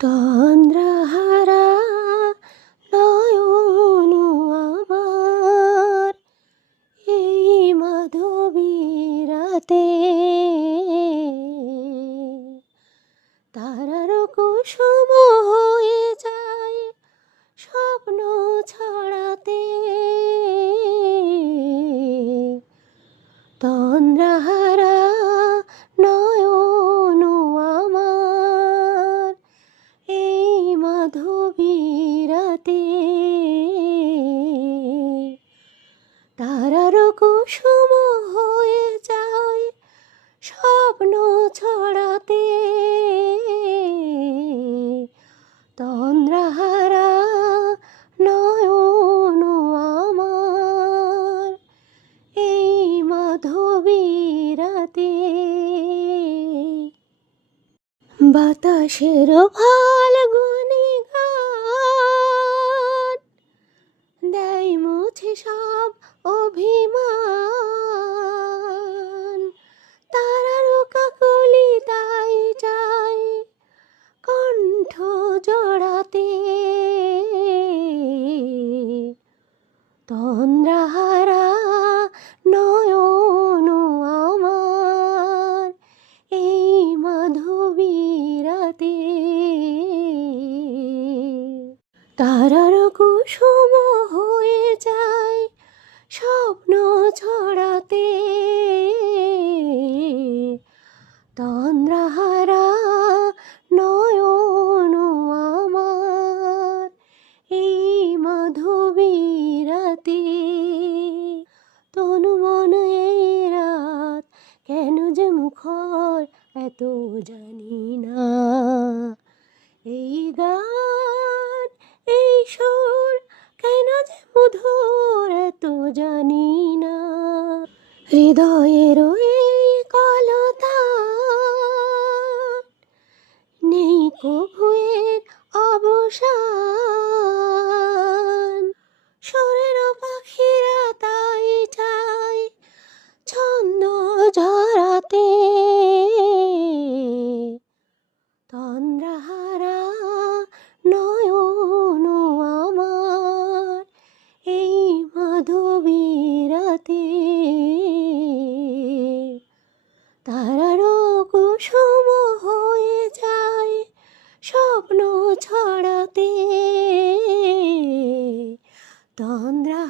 তন্দ্রাহারা নয়ন আমার এই মাধবীরাতে তারার মাধবীরাতে তারার কুসুম হয়ে যায় স্বপ্ন ছড়াতে। তন্দ্রাহারা নয়ন আমার এই মাধবীরাতে। বাতাসের ফাল্গুনি কুসুম হয়ে যায় স্বপ্ন ছড়াতে। তন্দ্রাহারা নয়ন আমার এই মাধবীরাতে। তনু মন এই রাত কেন যে মুখর এত জানি না। এই গান হৃদয়ের কলতা। নেই কভুয়ের অবসান। সরের পাখিরা তাই চাই ছন্দ ঝরাতে। তন্দ্রাহারা নয়ন আমার, এই মাধবী তারারও কুসুম হয়ে যায় স্বপ্ন ছড়াতে। তন্দ্রা